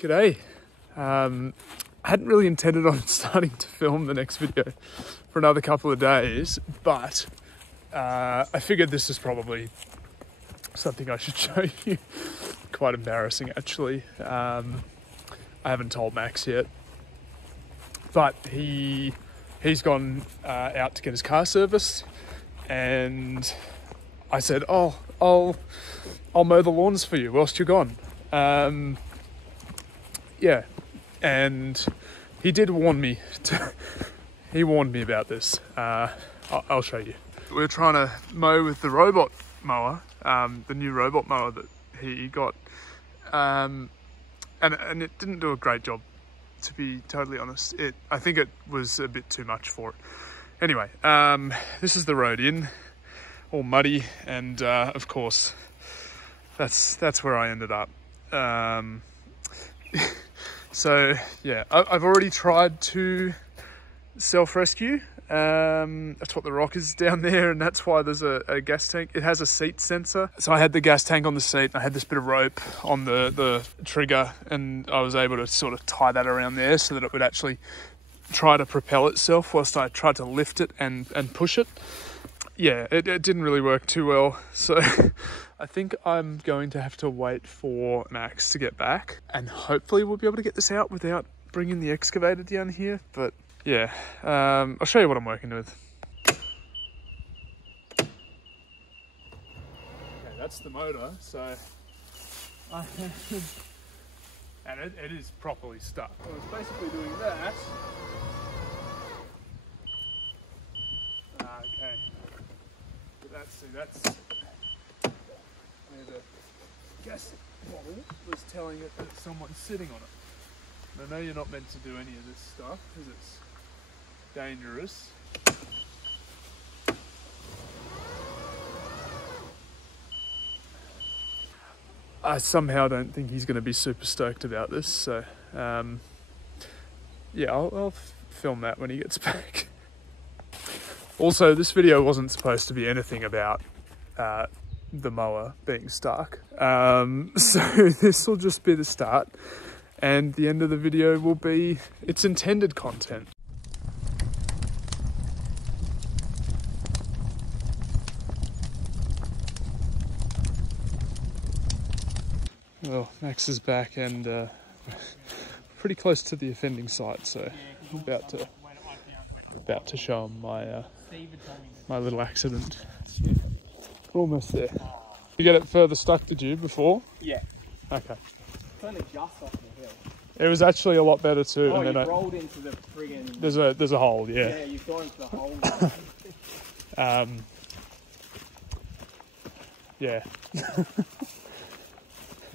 G'day. I hadn't really intended on starting to film the next video for another couple of days, but I figured this is probably something I should show you. Quite embarrassing, actually. I haven't told Max yet, but he's gone out to get his car serviced, and I said, "Oh, I'll mow the lawns for you whilst you're gone." Yeah, and he did warn me. He warned me about this. I'll show you. We're trying to mow with the robot mower, the new robot mower that he got, and it didn't do a great job, to be totally honest. I think it was a bit too much for it. Anyway, this is the road in, all muddy, and of course, that's where I ended up. So yeah, I've already tried to self-rescue. That's what the rock is down there, and that's why there's a gas tank. It has a seat sensor. So I had the gas tank on the seat, and I had this bit of rope on the trigger, and I was able to sort of tie that around there so that it would actually try to propel itself whilst I tried to lift it and push it. Yeah, it didn't really work too well. So I think I'm going to have to wait for Max to get back, and hopefully we'll be able to get this out without bringing the excavator down here. But yeah, I'll show you what I'm working with. Okay, that's the motor. So, and it is properly stuck. So it's basically doing that. Okay. That's where the gas bottle was telling it that someone's sitting on it. And I know you're not meant to do any of this stuff because it's dangerous. I somehow don't think he's going to be super stoked about this, so yeah, I'll film that when he gets back. Also, this video wasn't supposed to be anything about the mower being stuck, so this will just be the start, and the end of the video will be its intended content. Well, Max is back, and pretty close to the offending site, so I'm about to show him my little accident. We're almost there. You get it further stuck, did you, before? Yeah. Okay. It's only just off the hill. It was actually a lot better too. Oh, and then you rolled into the friggin'... There's a hole, yeah. Yeah, you've gone into the hole. Yeah.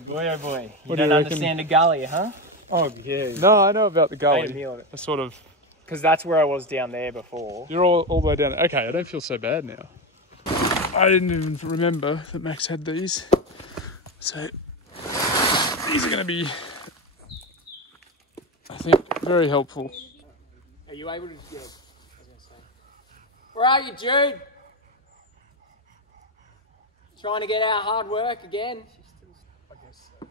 Boy, oh boy. You What do don't you understand a gully, huh? Oh, yeah. No, I know about the gully. I feel it. I sort of... Because that's where I was down there before. You're all the way down there. Okay, I don't feel so bad now. I didn't even remember that Max had these. So these are going to be, I think, very helpful. Are you able to get... I was going to say. Where are you, Jude? Trying to get our hard work again? I guess so.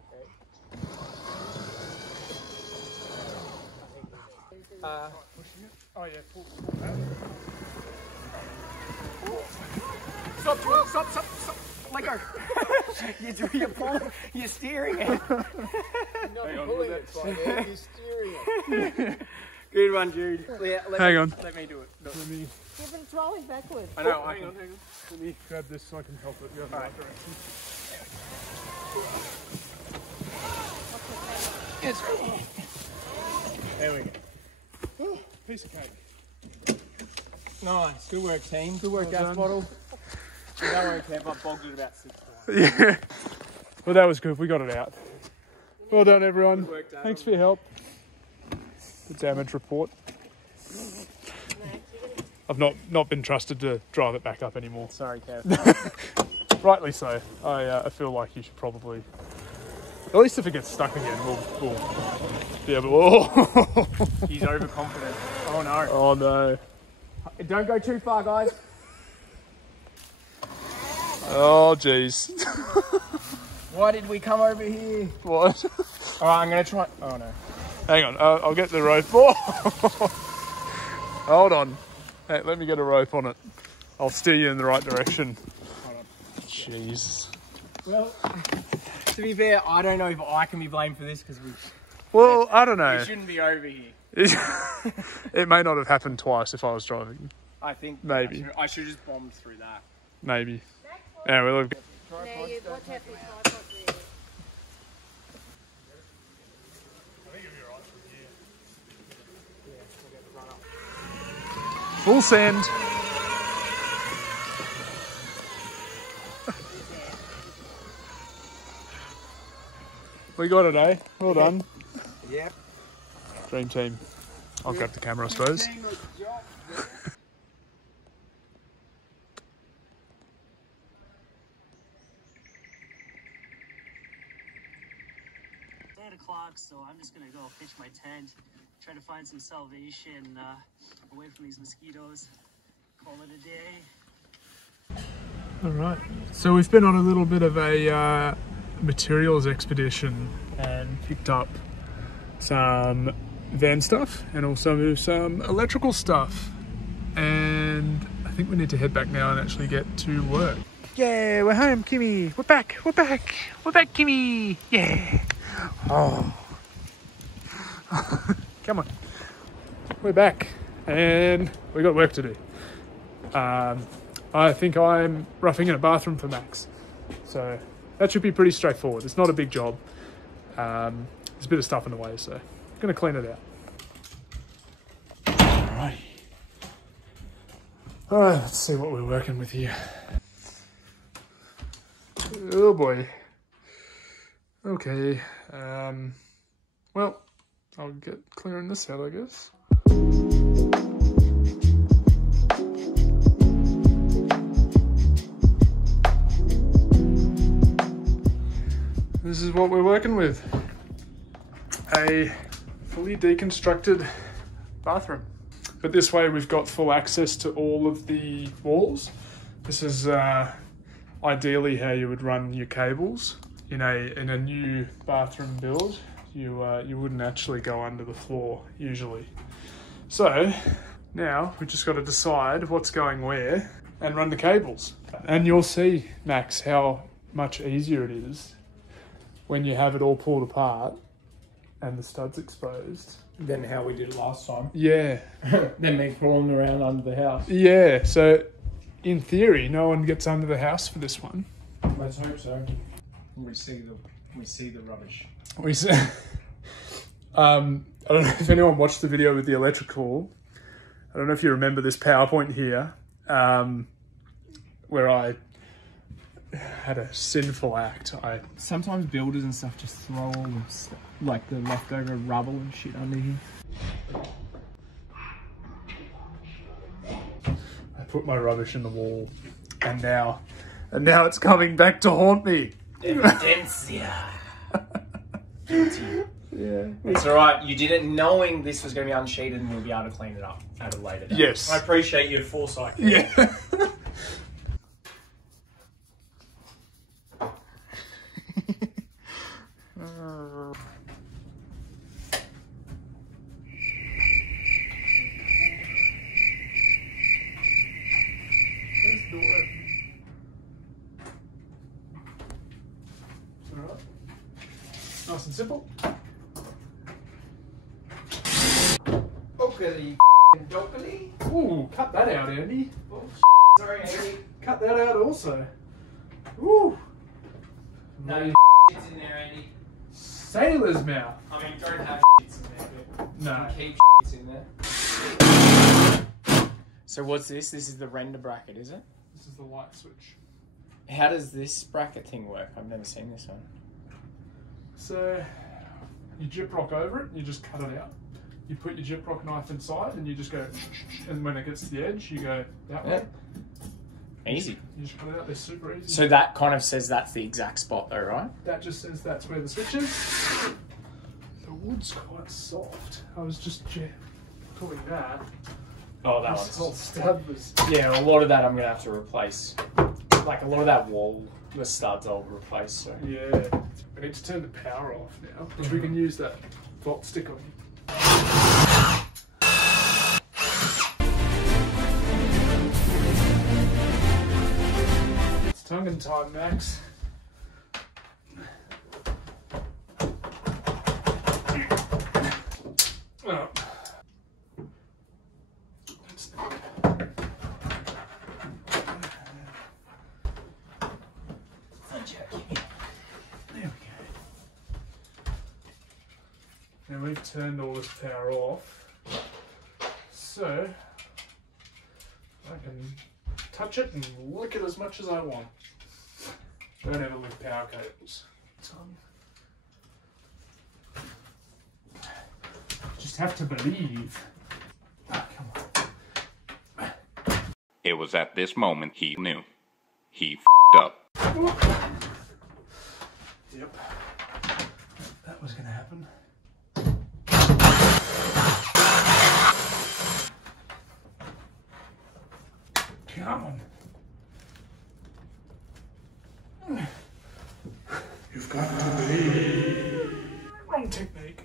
Pushing it? Oh yeah, pull that. Stop, stop. Let go. You're pulling, you're steering it. You're not pulling it, you're steering it. Good one, Jude. Hang on. Let me do it. No. Let me... Yeah, but it's rolling backwards. I know, hang on. Let me grab this so I can help it go in the right direction. Yes. There we go. Oh, piece of cake. Nice. Good work, team. Good work, gas bottle. Don't worry, Kev. I bogged it about 6 times. Yeah. Well, that was good. We got it out. Well done, everyone. Good work, Dad. Thanks for your help. The damage report. I've not been trusted to drive it back up anymore. Sorry, Kev. Rightly so. I feel like you should probably, at least if it gets stuck again, we'll be able to... Oh. He's overconfident. Oh no. Oh no. Don't go too far, guys. Oh jeez. Why did we come over here? What? Alright, I'm gonna try. Oh no. Hang on, I'll get the rope. Oh! Hold on. Hey, let me get a rope on it. I'll steer you in the right direction. Hold on. Jesus. Well, to be fair, I don't know if I can be blamed for this because Well, I don't know. we shouldn't be over here. It may not have happened twice if I was driving. I think Maybe. I should just bombed through that. Maybe. Yeah, we'll have... Full send. We got it, eh? Well done. Yep. Dream team. I'll grab the camera, I suppose. Say so I'm just gonna go pitch my tent, try to find some salvation away from these mosquitoes. Call it a day. All right. So we've been on a little bit of a materials expedition and picked up some van stuff and also some electrical stuff. And I think we need to head back now and actually get to work. Yeah, we're home, Kimmy. We're back. We're back. We're back, Kimmy. Yeah. Oh. Come on. We're back and we got work to do. I think I'm roughing in a bathroom for Max. So that should be pretty straightforward. It's not a big job. There's a bit of stuff in the way, so I'm going to clean it out. Alrighty. Alright, let's see what we're working with here. Oh boy. Okay. Well, I'll get clearing this out, I guess. This is what we're working with. A fully deconstructed bathroom. But this way we've got full access to all of the walls. This is ideally how you would run your cables. In a new bathroom build, you wouldn't actually go under the floor usually. So now we've just got to decide what's going where and run the cables. And you'll see, Max, how much easier it is when you have it all pulled apart and the studs exposed. Than how we did it last time. Yeah. Then me crawling around under the house. Yeah, so in theory, no one gets under the house for this one. Let's hope so. We see the rubbish. We see. I don't know if anyone watched the video with the electrical. I don't know if you remember this PowerPoint here, where I had a sinful act. Sometimes builders and stuff just throw all the stuff, like the leftover rubble and shit under here. I put my rubbish in the wall, and now it's coming back to haunt me. Evidencia. Yeah. It's alright, you did it knowing this was going to be unsheeted and we'll be able to clean it up at a later date. Yes. I appreciate your foresight. Yeah. Alright. Nice and simple. Okay, dokily. Ooh, cut that out, Andy. Oh, sorry, Andy. Cut that out also. Ooh. No shit's in there, Andy. Sailor's mouth. I mean, don't have shits in there, but No. keep shits in there. So what's this? This is the render bracket, is it? This is the light switch. How does this bracket thing work? I've never seen this one. So you gyprock over it and you just cut it out. You put your gyprock knife inside and you just go, and when it gets to the edge, you go that way. Easy. You just cut it out. They're super easy. So that kind of says that's the exact spot though, right? That just says that's where the switch is. The wood's quite soft. I was just pulling that. Oh, that This whole one's... stud was... Yeah, a lot of that I'm going to have to replace. like a lot of that wall, the studs I'll replace. So Yeah. We need to turn the power off now, which we can use that volt stick on. It's tongue time, Max. Oh. Now we've turned all this power off, so I can touch it and lick it as much as I want. Don't ever lick power cables. Just have to believe. Ah, come on. It was at this moment he knew. He f***ed up. Yep. That was going to happen. Come on. You've got to believe. Wrong technique.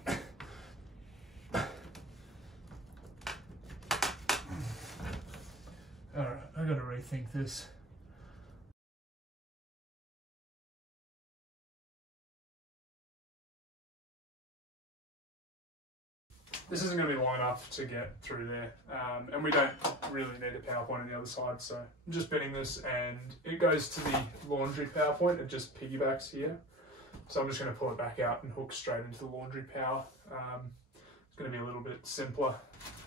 Alright, I gotta rethink this. This isn't going to be long enough to get through there, and we don't really need a power point on the other side, so I'm just bending this and it goes to the laundry power point. It just piggybacks here, so I'm just going to pull it back out and hook straight into the laundry power. It's going to be a little bit simpler.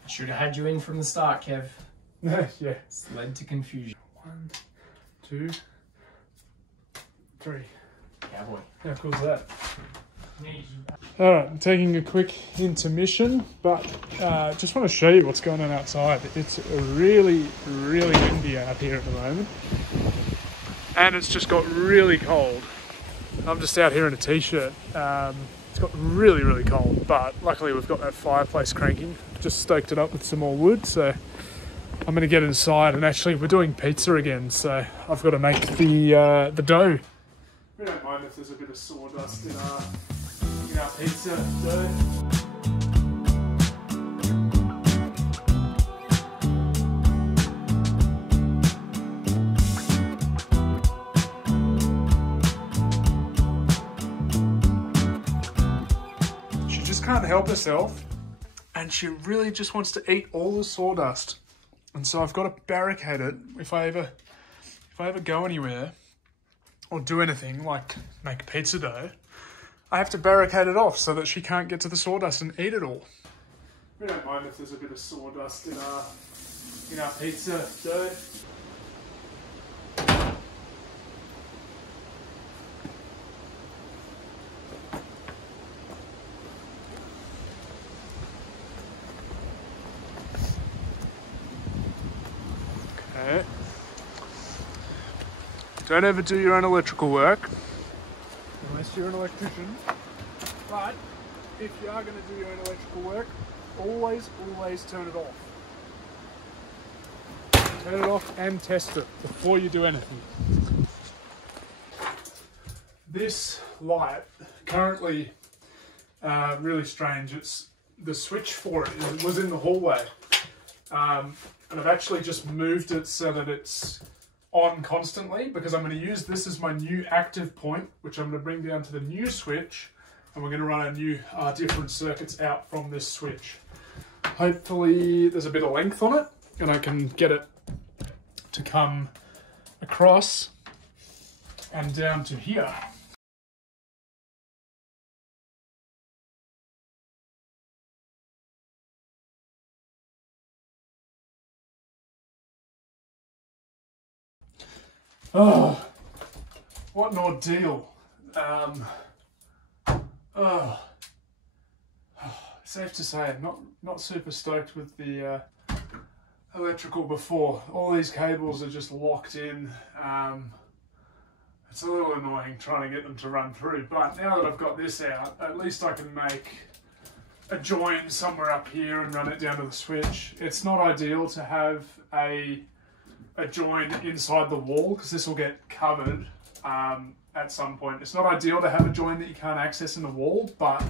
I should have had you in from the start, Kev. Yeah. It's led to confusion. 1, 2, 3. Cowboy. How cool is that? Alright, I'm taking a quick intermission, but just want to show you what's going on outside. It's really, really windy out here at the moment. And it's just got really cold. I'm just out here in a t-shirt. It's got really, really cold, but luckily we've got that fireplace cranking. Just stoked it up with some more wood, so I'm going to get inside, and actually we're doing pizza again, so I've got to make the dough. We don't mind if there's a bit of sawdust in our pizza dough. She just can't help herself, and she really just wants to eat all the sawdust. And so I've got to barricade it if I ever go anywhere or do anything like make pizza dough. I have to barricade it off so that she can't get to the sawdust and eat it all. We don't mind if there's a bit of sawdust in our pizza dough. Okay. Don't ever do your own electrical work unless you're an electrician. But if you are going to do your own electrical work, always turn it off. Turn it off and test it before you do anything. This light, currently really strange. It's the switch for it was in the hallway. And I've actually just moved it so that it's on constantly, because I'm going to use this as my new active point, which I'm going to bring down to the new switch, and we're going to run a new different circuits out from this switch. Hopefully there's a bit of length on it and I can get it to come across and down to here. Oh, what an ordeal. Safe to say, not super stoked with the electrical before. All these cables are just locked in. It's a little annoying trying to get them to run through, but now that I've got this out, at least I can make a join somewhere up here and run it down to the switch. It's not ideal to have a a join inside the wall because this will get covered at some point. It's not ideal to have a join that you can't access in the wall, but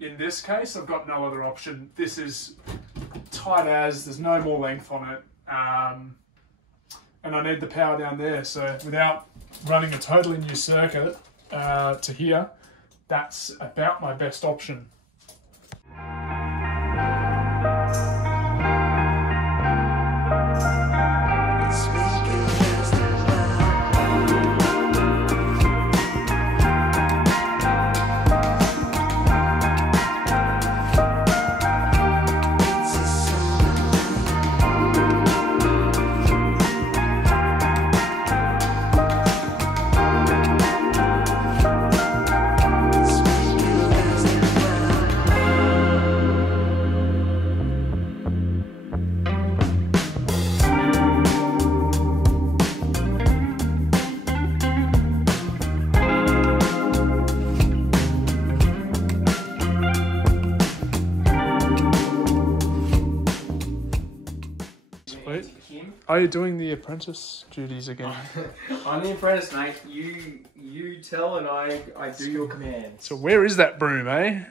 in this case, I've got no other option. This is tight as, there's no more length on it. And I need the power down there. So without running a totally new circuit to here, that's about my best option. Are you doing the apprentice duties again? I'm the apprentice, mate. You tell and I do your commands. So where is that broom, eh?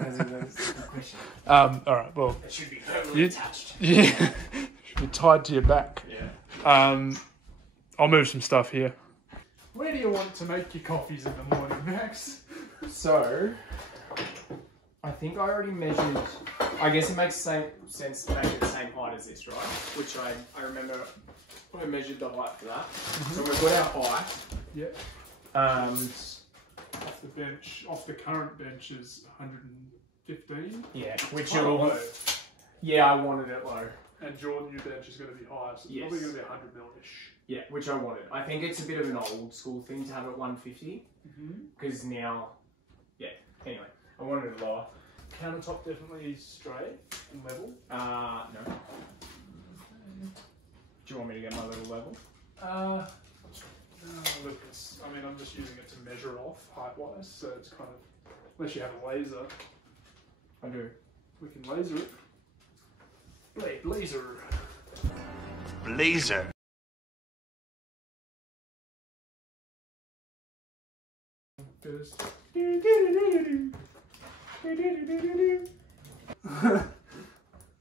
That's a good question. All right, well... It should be firmly attached. Yeah, should be tied to your back. Yeah. I'll move some stuff here. Where do you want to make your coffees in the morning, Max? So, I think I already measured... I guess it makes sense to make it the same height as this, right? Which I remember I measured the height for that. So we've got our height. Yep. Off the bench, off the current bench is 115. Yeah, which Quite are low. Yeah, I wanted it low. And your new bench is going to be higher, so it's probably going to be 100 mil-ish. Yeah, which I wanted. I think it's a bit of an old school thing to have it 150. Because now, yeah, anyway, I wanted it lower. Countertop definitely straight and level. No. Do you want me to get my little level? Look, I mean, I'm just using it to measure off height-wise, so it's kind of, unless you have a laser. I do. We can laser it. Blazer. Blazer.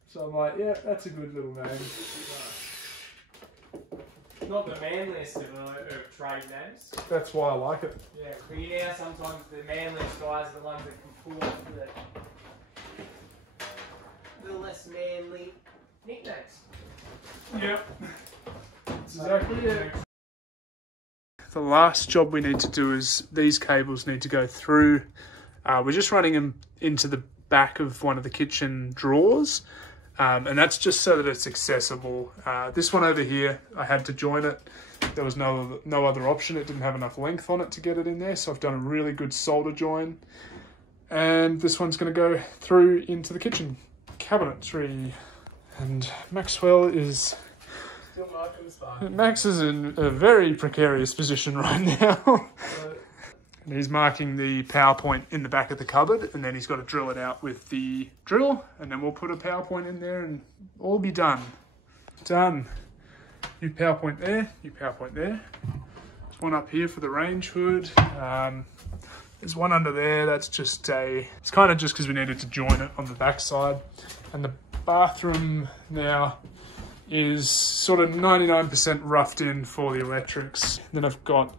So I'm like, yeah, that's a good little name. Not the manliest of trade names. That's why I like it. Yeah, but you know sometimes the manliest guys are the ones that can pull off the less manly nicknames. Yeah. That's exactly it. The last job we need to do is these cables need to go through. We're just running them into the back of one of the kitchen drawers. And that's just so that it's accessible. This one over here, I had to join it. There was no other option. It didn't have enough length on it to get it in there. So I've done a really good solder join. And this one's going to go through into the kitchen cabinetry. And Maxwell is... Still marking the spark. Max is in a very precarious position right now. And he's marking the power point in the back of the cupboard, and then he's got to drill it out with the drill, and then we'll put a power point in there and all be done. Done. New power point there, new power point there. There's one up here for the range hood. There's one under there, that's just it's kind of just because we needed to join it on the back side. And the bathroom now is sort of 99% roughed in for the electrics. Then I've got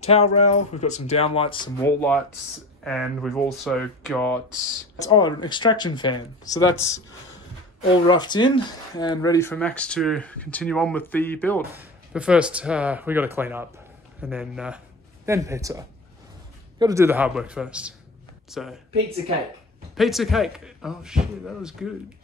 towel rail, we've got some downlights, some wall lights, and we've also got an extraction fan. So that's all roughed in and ready for Max to continue on with the build. But first, we got to clean up, and then pizza. Got to do the hard work first. So Pizza cake. Pizza cake. Oh shit, that was good.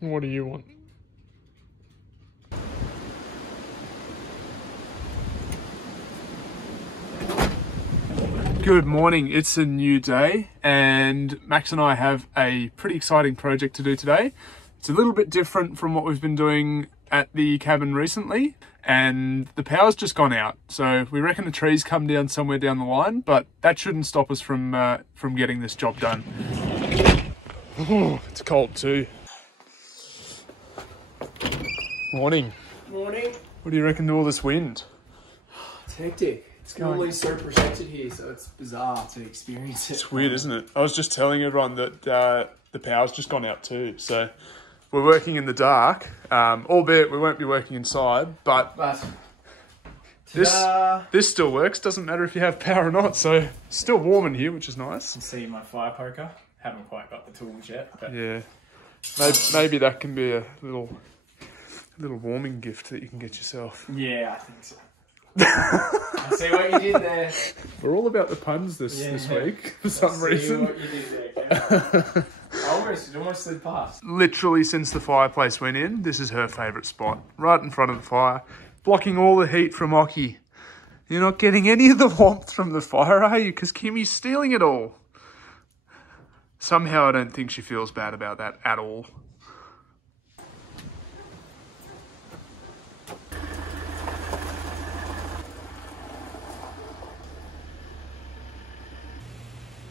What do you want? Good morning, it's a new day and Max and I have a pretty exciting project to do today. It's a little bit different from what we've been doing at the cabin recently and the power's just gone out. So we reckon the trees come down somewhere down the line, but that shouldn't stop us from getting this job done. It's cold too. Morning. Morning. What do you reckon to all this wind? It's hectic. It's normally so protected here, so it's bizarre to experience it. It's weird, isn't it? I was just telling everyone that the power's just gone out too. So we're working in the dark, albeit we won't be working inside, but this still works. Doesn't matter if you have power or not. So it's still warm in here, which is nice. You can see my fire poker. Haven't quite got the tools yet. But Yeah, maybe that can be a little warming gift that you can get yourself. yeah, I think so. I see what you did there. We're all about the puns this week for some reason. What you did there, Kev. It almost slid past. Literally since the fireplace went in, this is her favourite spot. Right in front of the fire, blocking all the heat from Ockie. You're not getting any of the warmth from the fire, are you? Because Kimmy's stealing it all. Somehow I don't think she feels bad about that at all.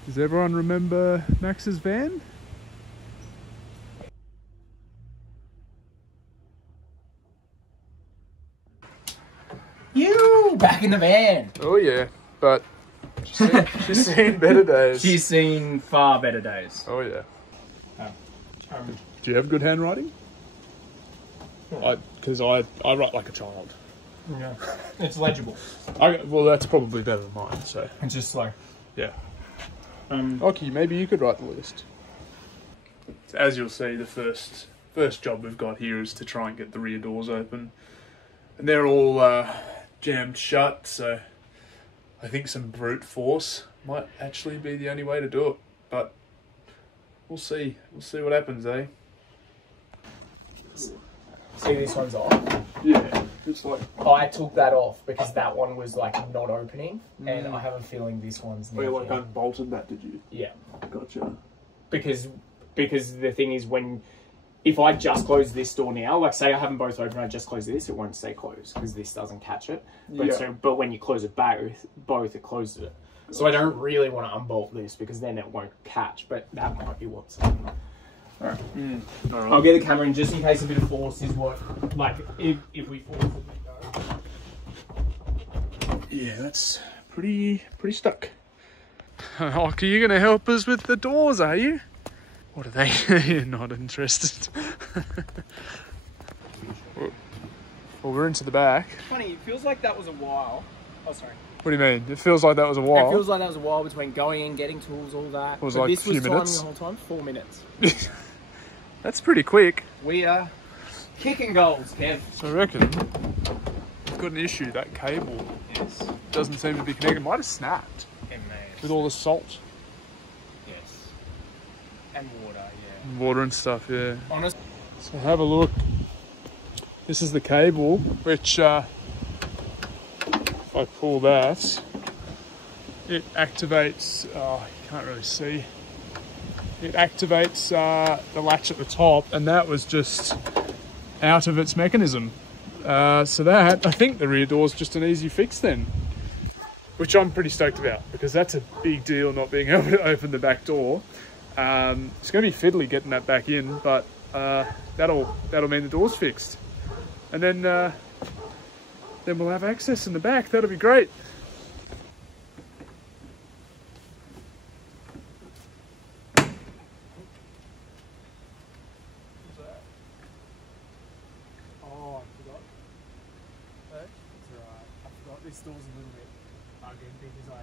Does everyone remember Max's van? You back in the van. Oh yeah, but she's seen better days. She's seen far better days. Oh yeah. Do you have good handwriting? Because I write like a child. Yeah, it's legible. Well, that's probably better than mine. So It's just like yeah. Okay, maybe you could write the list. As you'll see, the first job we've got here is to try and get the rear doors open, and they're all jammed shut. So I think some brute force might actually be the only way to do it, but we'll see. We'll see what happens, eh? See, this one's off. Yeah, it's like I took that off because that one was like not opening, and I have a feeling this one's. unbolted that, did you? Yeah, Gotcha. because the thing is, if I just close this door now, like say I have them both open, I just close this, it won't stay closed because this doesn't catch it. But when you close it both it closes it. So I don't really want to unbolt this because then it won't catch. But that might be what's. Alright. Alright. I'll get the camera in just in case a bit of force is what, like, if we force it. Yeah, that's pretty stuck. Are you going to help us with the doors, are you? What are they? You're not interested. Well, we're into the back. Funny, it feels like that was a while. Oh, sorry. What do you mean? It feels like that was a while. It feels like that was a while between going in, getting tools, all that. It was but like this a few was minutes. timing the whole time, 4 minutes. That's pretty quick. We are kicking goals, Kev. So I reckon we've got an issue. That cable doesn't seem to be connected. It might have snapped with all the salt. Yes. And water, yeah. Water and stuff, yeah. Honest. So have a look. This is the cable, which if I pull that, it activates, you can't really see. It activates the latch at the top, and that was just out of its mechanism. So that, I think the rear door is just an easy fix then, which I'm pretty stoked about because that's a big deal not being able to open the back door. It's going to be fiddly getting that back in, but that'll mean the door's fixed, and then we'll have access in the back. That'll be great. This door's a little bit bugging because I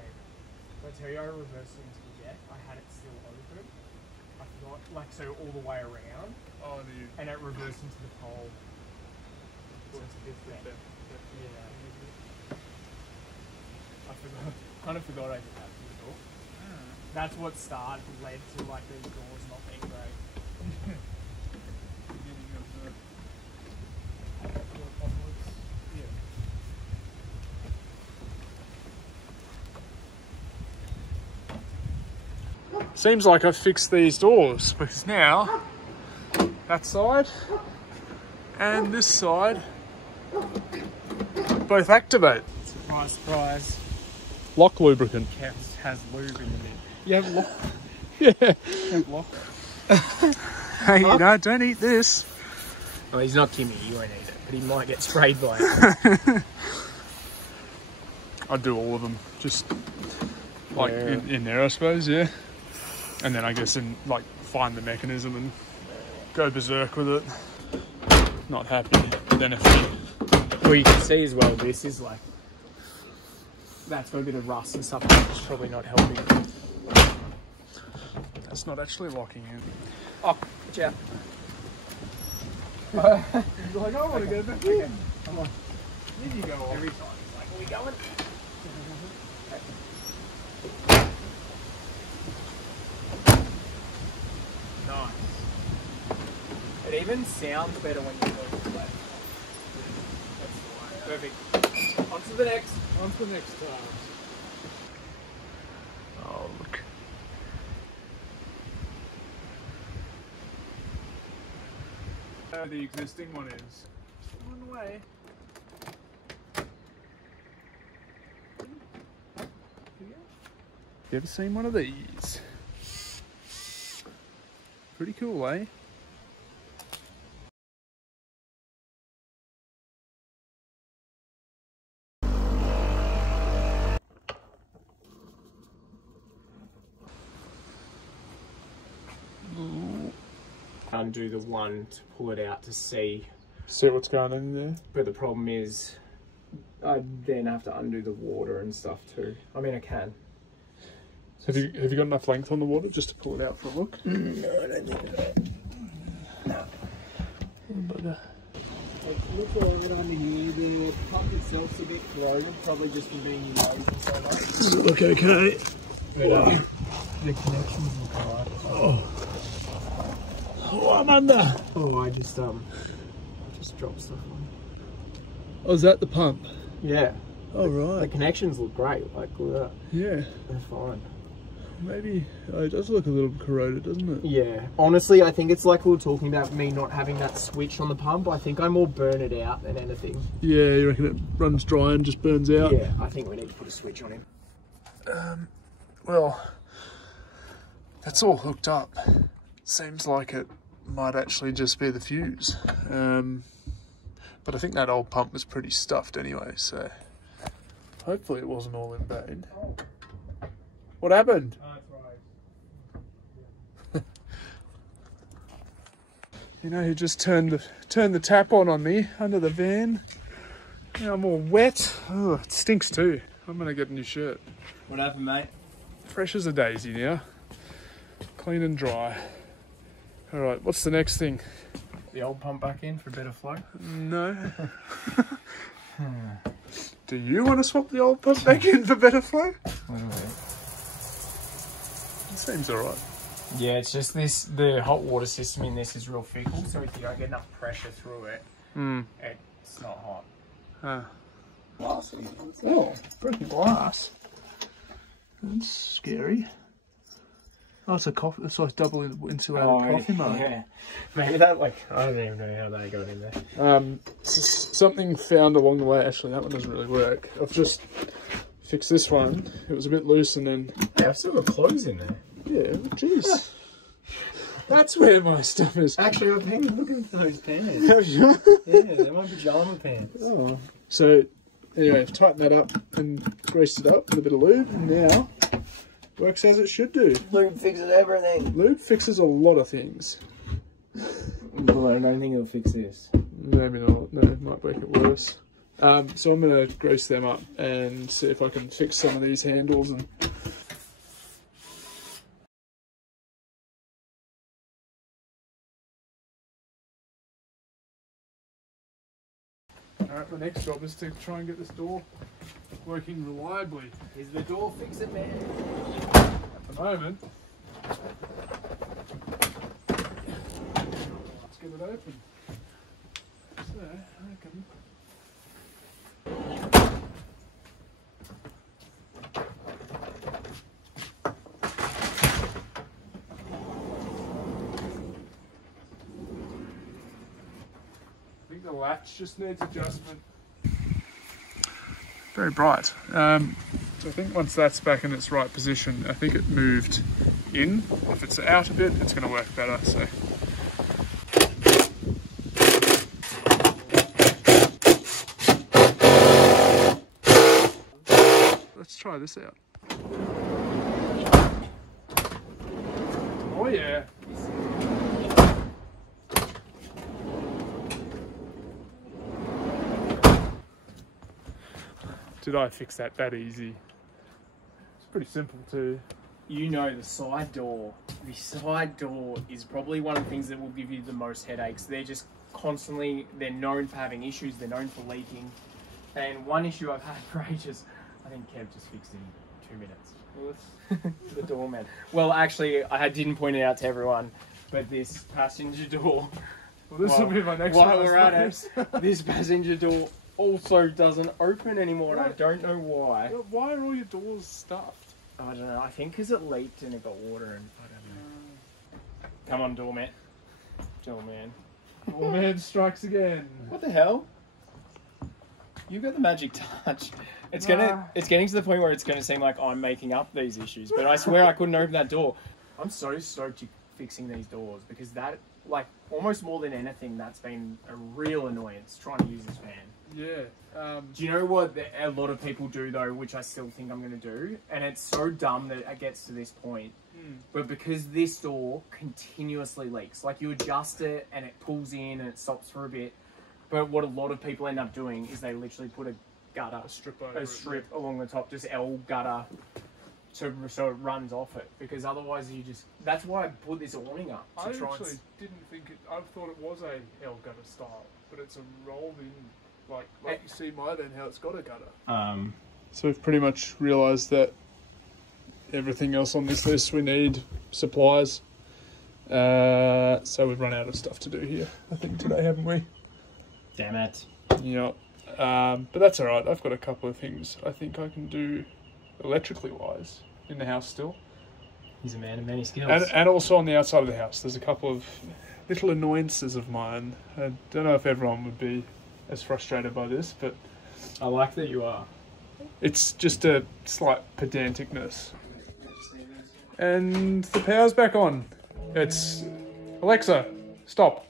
tell you, I reversed it into the deck. I had it still open. I forgot, like, so all the way around. Oh, and it reversed into the pole. So it's a bit bent. Yeah. I kind of forgot I did that to the door. That's what led to like these doors not being great. Seems like I've fixed these doors because now that side and this side both activate. Surprise, surprise. Lock lubricant. Kev has lube in it. You have lock. Yeah. You have lock. Hey, you know, don't eat this. Oh, he's not Kimmy. You won't eat it, but he might get sprayed by it. I'd do all of them, just like in there, I suppose, yeah. And then I guess like find the mechanism and go berserk with it. Not happy. Then if Well, you can see as well, this is like, that's got a bit of rust and stuff, which is probably not helping. that's not actually locking in. Oh, watch out. You're like, I want to go back in. Come on. Then you go off. Every time. It's like, are we going? Nice. It even sounds better when you go this way. That's the way. Perfect. On to the next. On to the next task. Oh, look. The existing one is one way. You ever seen one of these? Pretty cool, eh? Undo the one to pull it out to see. See what's going on in there? But the problem is, I then have to undo the water and stuff too. I mean, I can. Have you got enough length on the water just to pull it out for a look? No, I don't think that. No. Bugger. Look all over under here. The pump itself's a bit corroded, probably just from being in waves and so much. Does it look okay? But the connections look alright. Oh, I'm under. Oh, I just dropped stuff on. Oh, is that the pump? Yeah. Oh, The right. connections look great. Like, look at that. Yeah. They're fine. Maybe. Oh, it does look a little corroded, doesn't it? Yeah. Honestly, I think it's like we were talking about me not having that switch on the pump. I think I more burn it out than anything. Yeah, you reckon it runs dry and just burns out? Yeah, I think we need to put a switch on him. Well, that's all hooked up. Seems like it might actually just be the fuse. But I think that old pump was pretty stuffed anyway, so hopefully it wasn't all in vain. What happened? You know, he just turned the tap on me under the van. Now I'm all wet. Oh, it stinks too. I'm gonna get a new shirt. What happened, mate? Fresh as a daisy now. Clean and dry. All right, what's the next thing? The old pump back in for better flow? No. Do you want to swap the old pump back in for better flow? It seems all right. Yeah, it's just this, the hot water system in this is real fickle, so if you don't get enough pressure through it, it's not hot. Oh, broken glass. That's scary. Oh, it's a coffee. It's like double insulated coffee mug. Yeah, maybe that, like, I don't even know how they got in there. Something found along the way. Actually, that one doesn't really work. I've just fixed this one. It was a bit loose, and then Yeah, I've still got clothes in there. yeah, jeez. That's where my stuff is. Actually, I've been looking for those pants. Have you? Yeah, they're my pyjama pants. Oh. So, anyway, I've tightened that up and greased it up with a bit of lube, and now works as it should do. Lube fixes everything. Lube fixes a lot of things. Well, I don't think it'll fix this. Maybe not. No, it might make it worse. So I'm going to grease them up and see if I can fix some of these handles. And alright, my next job is to try and get this door working reliably. Is the door fix it, man? At the moment, let's get it open. So, I reckon. I think latch just needs adjustment. Very bright. So I think once that's back in its right position, I think it moved in. If it's out a bit, it's going to work better. So. Let's try this out. Oh yeah. Did I fix that easy? It's pretty simple too. You know, the side door is probably one of the things that will give you the most headaches. They're just constantly, they're known for having issues, they're known for leaking. And one issue I've had for ages, I think Kev just fixed in 2 minutes. Well, The doorman. Well, actually, I didn't point it out to everyone, but this passenger door. well this will be my next one. While we're at it, this passenger door also doesn't open anymore, and I don't know why. Why are all your doors stuffed? I don't know. I think because it leaked and it got water, and I don't know. Come on, doorman. Doorman. Doorman strikes again. What the hell? You got the magic touch. It's getting to the point where it's gonna seem like I'm making up these issues, but I swear I couldn't open that door. I'm so stoked you're fixing these doors, because that, like, almost more than anything, that's been a real annoyance trying to use this van. Yeah. Do you know what a lot of people do though, which I still think I'm gonna do, and it's so dumb that it gets to this point, but because this door continuously leaks, like you adjust it and it pulls in and it stops for a bit, but what a lot of people end up doing is they literally put a gutter, a strip along the top, just L gutter, so it runs off it, because otherwise you just, that's why I put this awning up. I actually didn't think it, I thought it was a L gutter style, but it's a rolled in, like you see my then how it's got a gutter. So we've pretty much realised that everything else on this list we need supplies. So we've run out of stuff to do here, I think, today, haven't we? Damn it. Yeah. But that's alright, I've got a couple of things I think I can do electrically wise in the house still. He's a man of many skills. And also on the outside of the house, there's a couple of little annoyances of mine. I don't know if everyone would be as frustrated by this, but I like that you are. it's just a slight pedanticness. And the power's back on. It's Alexa, stop.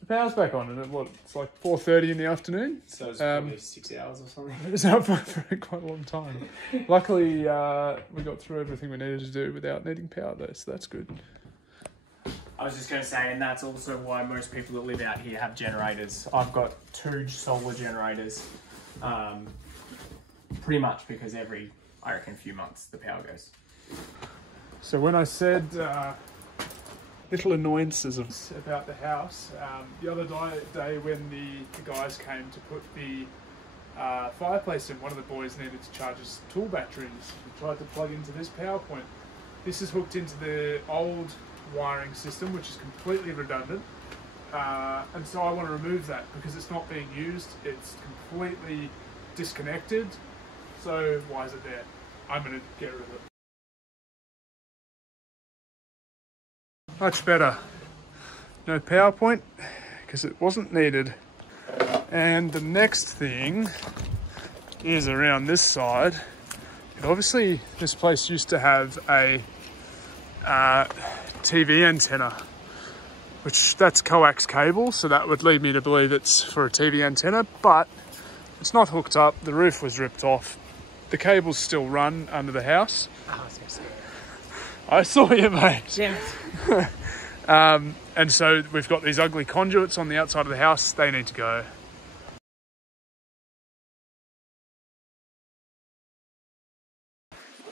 The power's back on, and it's like 4:30 in the afternoon. So it's probably 6 hours or something. It was out for quite a long time. Luckily, we got through everything we needed to do without needing power though, so that's good. I was just going to say, and that's also why most people that live out here have generators. I've got 2 solar generators, pretty much because every, I reckon, few months the power goes. So when I said little annoyances about the house, the other day when the guys came to put the fireplace in, one of the boys needed to charge his tool batteries. We tried to plug into this power point. This is hooked into the old wiring system, which is completely redundant, and so I want to remove that because it's not being used. It's completely disconnected, so why is it there? I'm going to get rid of it. Much better. No PowerPoint because it wasn't needed. And the next thing is around this side. Obviously this place used to have a TV antenna, which that's coax cable, so that would lead me to believe it's for a TV antenna, but it's not hooked up. The roof was ripped off. The cables still run under the house. Oh, I was going to say I saw you, mate. Damn it. And so we've got these ugly conduits on the outside of the house. They need to go.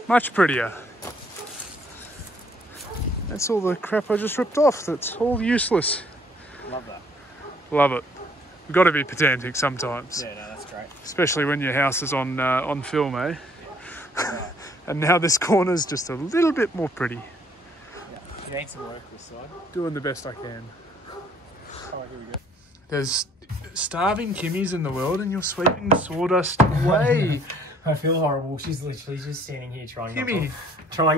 Much prettier. That's all the crap I just ripped off. That's all useless. Love that. Love it. We've got to be pedantic sometimes. Yeah, no, that's great. Especially when your house is on film, eh? Yeah. And now this corner's just a little bit more pretty. Yeah. You need some work this side. Doing the best I can. Oh, here we go. There's starving Kimmies in the world and you're sweeping the sawdust away. I feel horrible. She's literally just standing here trying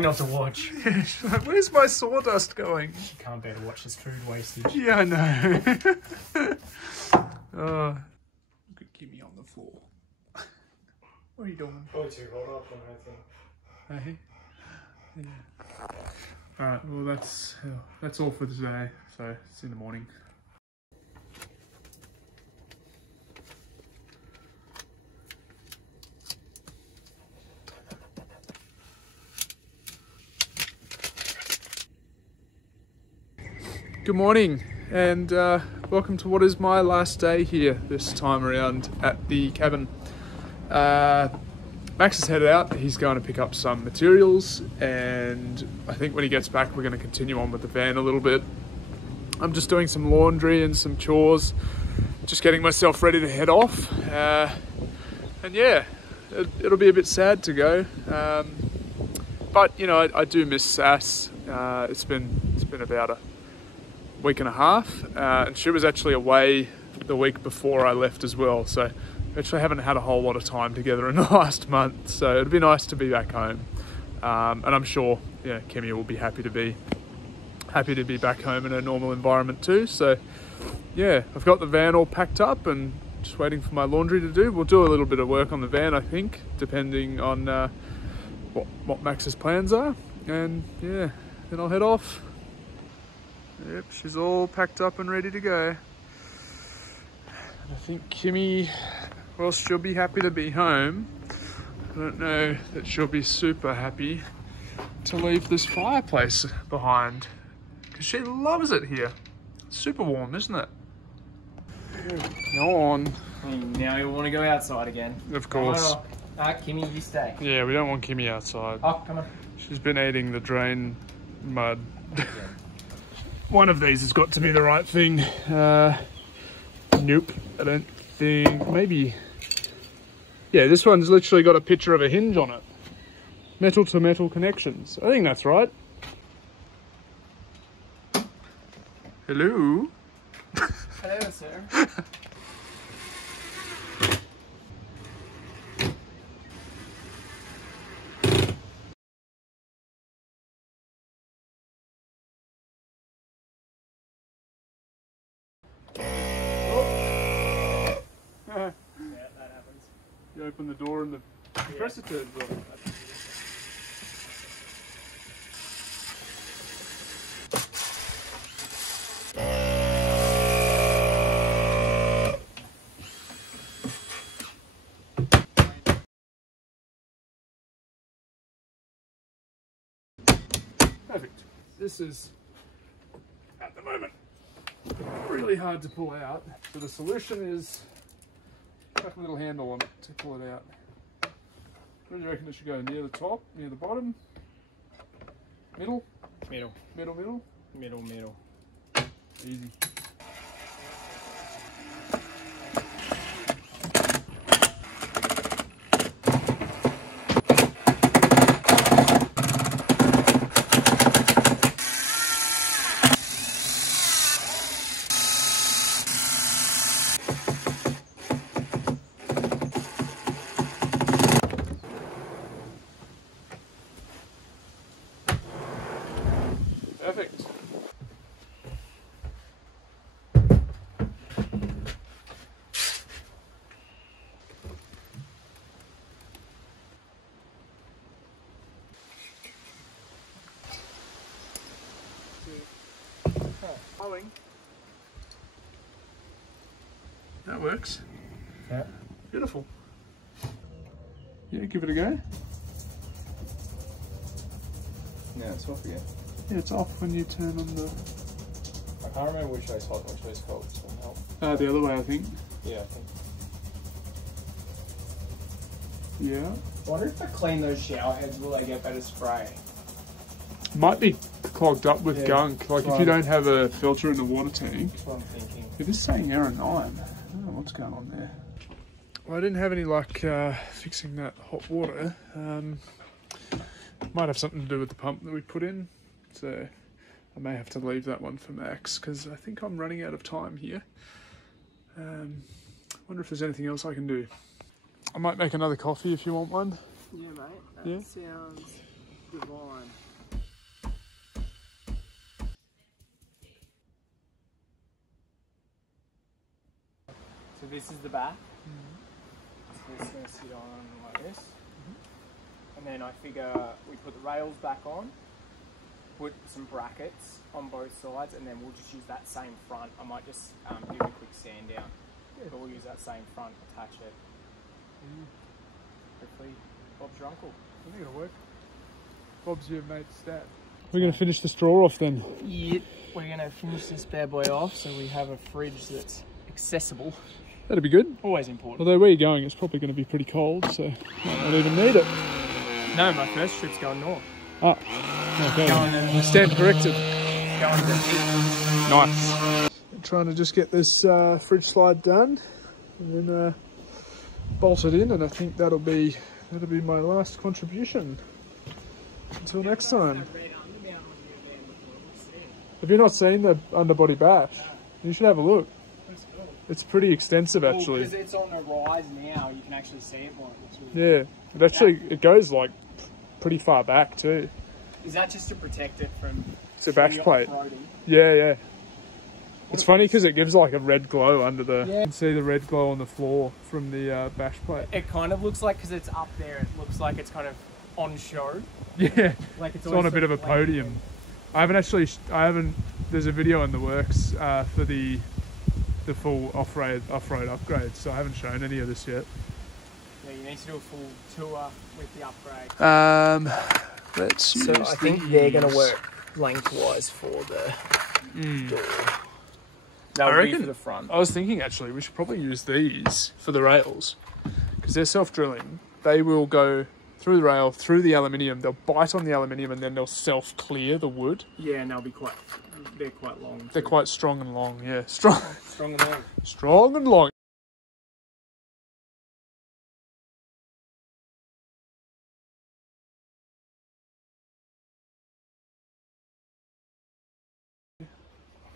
not to watch. She's like, where's my sawdust going? She can't bear to watch this food wastage. Yeah, I know. Look at Kimmy on the floor. What are you doing? Oh, too hot up on her thing. Hey? Yeah. Alright, well that's all for today. So, see you in the morning. Good morning, and welcome to what is my last day here this time around at the cabin. Max is headed out. He's going to pick up some materials, and I think when he gets back we're going to continue on with the van a little bit. I'm just doing some laundry and some chores, just getting myself ready to head off, and yeah, it'll be a bit sad to go, but you know, I do miss Sass. It's been about a week and a half, and she was actually away the week before I left as well, so we actually haven't had a whole lot of time together in the last month, so it'd be nice to be back home, and I'm sure, yeah, Kimmy will be happy to be back home in a normal environment too. So yeah, I've got the van all packed up and just waiting for my laundry to do. We'll do a little bit of work on the van, I think, depending on what Max's plans are, and yeah, then I'll head off. Yep, she's all packed up and ready to go. And I think Kimmy, well, she'll be happy to be home. I don't know that she'll be super happy to leave this fireplace behind, because she loves it here. It's super warm, isn't it? Go on. Now you want to go outside again? Of course. Kimmy, you stay. Yeah, we don't want Kimmy outside. Oh, come on. She's been eating the drain mud. Yeah. One of these has got to be the right thing. Nope, I don't think. Maybe. Yeah, this one's literally got a picture of a hinge on it. Metal to metal connections. I think that's right. Hello? Hello, sir. Yeah, that happens. You open the door and the compressor turns on. Perfect. This is, at the moment, really hard to pull out. So the solution is chuck a little handle on it to pull it out. Where do you reckon it should go? Near the top? Near the bottom? Middle? Middle. Middle, middle? Middle, middle. Easy. Perfect. Blowing. That works. Yeah. Beautiful. Yeah, give it a go. Yeah, it's off again. Yeah, it's off when you turn on the... I can't remember which way's hot and which way's cold. This one help. the other way, I think. Yeah, I think. Yeah. I wonder if I clean those shower heads, will they get better spray? Might be clogged up with Yeah, gunk. Like if right. you don't have a filter in the water tank. That's what I'm thinking. It is saying error 9. I don't know what's going on there. Well, I didn't have any luck fixing that hot water. Might have something to do with the pump that we put in. So I may have to leave that one for Max because I think I'm running out of time here. Wonder if there's anything else I can do. I might make another coffee if you want one. Yeah, mate. That Yeah? sounds divine. So this is the back. So this is going to sit on like this. And then I figure we put the rails back on, put some brackets on both sides, and then we'll just use that same front. I might just give it a quick sand down. But we'll use that same front, attach it. Hopefully Bob's your uncle. I think it'll work. Bob's your mate's dad. We're going to finish the straw off then. Yep. We're going to finish this bad boy off so we have a fridge that's accessible. That'd be good. Always important. Although where you're going, it's probably going to be pretty cold, so might not even need it. No, my first trip's going north. Oh, okay. I stand corrected. Nice. Trying to just get this fridge slide done, and then bolt it in, and I think that'll be my last contribution. Until next time. Have you not seen the underbody bash? You should have a look. It's pretty extensive, actually. Because it's on the rise now, you can actually see it more. Yeah, it goes like pretty far back too. Is that just to protect it from? It's a bash plate. Yeah. It's funny because it gives like a red glow under the. Yeah. You can see the red glow on the floor from the bash plate. It kind of looks like, because it's up there, it looks like it's kind of on show. Yeah, Like it's on a bit of a podium. I haven't. There's a video in the works for the full off-road upgrade, so I haven't shown any of this yet. Yeah, you need to do a full tour with the upgrade. Let's So I think they're going to work lengthwise for the door. That would be for the front. I was thinking actually we should probably use these for the rails because they're self-drilling. They will go through the rail, through the aluminium. They'll bite on the aluminium and then they'll self-clear the wood. Yeah, and they're quite long. They're quite strong and long. Yeah, strong and long. Strong and long.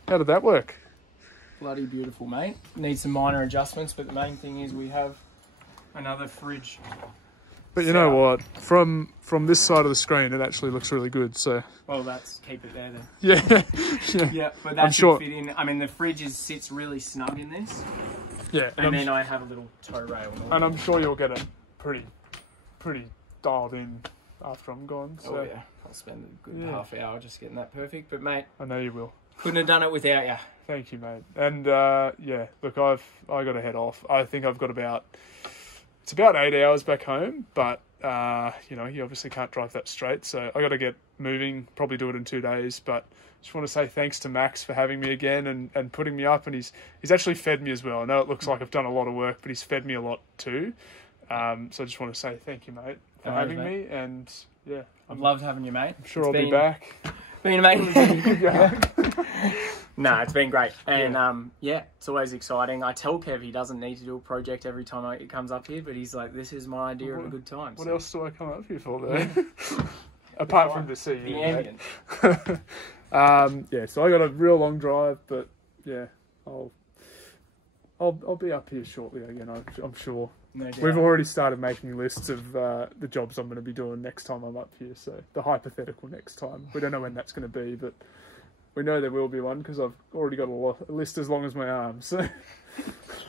How did that work? Bloody beautiful, mate. Needs some minor adjustments, but the main thing is we have another fridge. But you know what? From this side of the screen, it actually looks really good. So well, that's keep it there then. Yeah. Yeah, but that should fit in. I mean, the fridge sits really snug in this. Yeah, and then I have a little tow rail. And I'm sure you'll get it pretty dialed in after I'm gone. So. Oh yeah, I'll spend a good half hour just getting that perfect. But mate, I know you will. Couldn't have done it without you. Thank you, mate. And yeah, look, I got to head off. I think I've got about 8 hours back home, but you know, you obviously can't drive that straight, so I got to get moving. Probably do it in 2 days, but just want to say thanks to Max for having me again and putting me up, and he's actually fed me as well. I know it looks like I've done a lot of work, but he's fed me a lot too. So I just want to say thank you, mate, for having me, and yeah, I've loved having you, mate. I'm sure I'll be back. Been amazing. No, it's been great, and yeah, it's always exciting. I tell Kev he doesn't need to do a project every time it comes up here, but he's like, "This is my idea of a good time." What else do I come up here for, though? Apart from to see you, the ambient. Yeah, so I got a real long drive, but yeah, I'll be up here shortly again. I'm sure. No doubt. We've already started making lists of the jobs I'm going to be doing next time I'm up here. So the hypothetical next time. We don't know when that's going to be, but we know there will be one because I've already got a list as long as my arm. So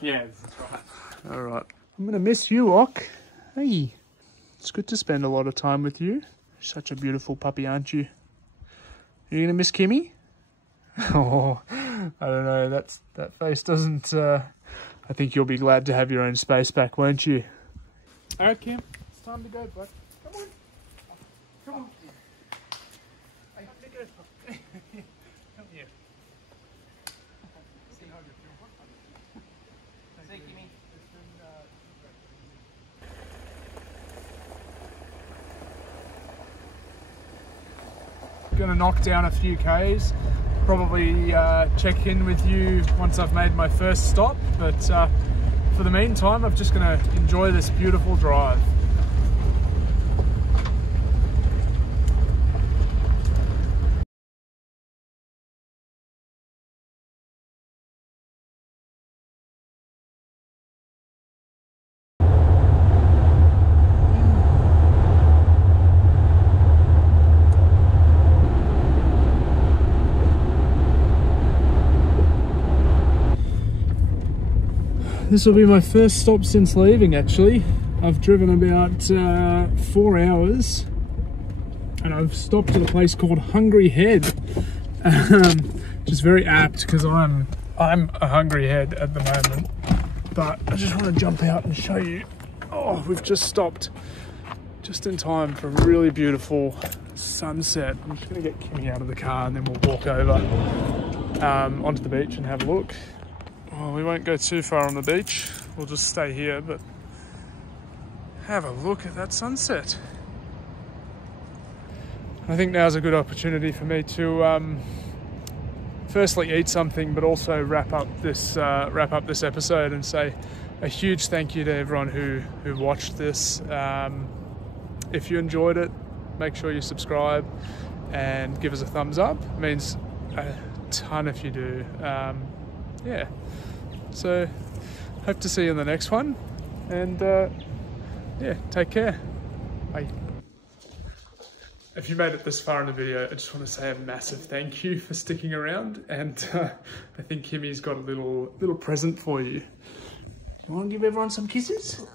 yeah, that's right. All right. I'm going to miss you, Ock. Hey, it's good to spend a lot of time with you. Such a beautiful puppy, aren't you? Are you going to miss Kimmy? Oh, I don't know. That face doesn't... I think you'll be glad to have your own space back, won't you? All right, Kim. It's time to go, bud. Come on. Come on. I have to go. Come here. See how you feel. See you, Kimmy. Gonna knock down a few Ks. Probably check in with you once I've made my first stop, but for the meantime I'm just gonna enjoy this beautiful drive. This will be my first stop since leaving, actually. I've driven about 4 hours and I've stopped at a place called Hungry Head, which is very apt because I'm a hungry head at the moment. But I just want to jump out and show you. Oh, we've just stopped just in time for a really beautiful sunset. I'm just going to get Kimmy out of the car and then we'll walk over onto the beach and have a look. Well, we won't go too far on the beach. We'll just stay here, but have a look at that sunset. I think now's a good opportunity for me to firstly eat something, but also wrap up this episode and say a huge thank you to everyone who watched this. If you enjoyed it, make sure you subscribe and give us a thumbs up. It means a ton if you do. Yeah, so hope to see you in the next one, and yeah, take care. Bye. If you made it this far in the video, I just want to say a massive thank you for sticking around, and I think Kimmy's got a little present for you. You want to give everyone some kisses?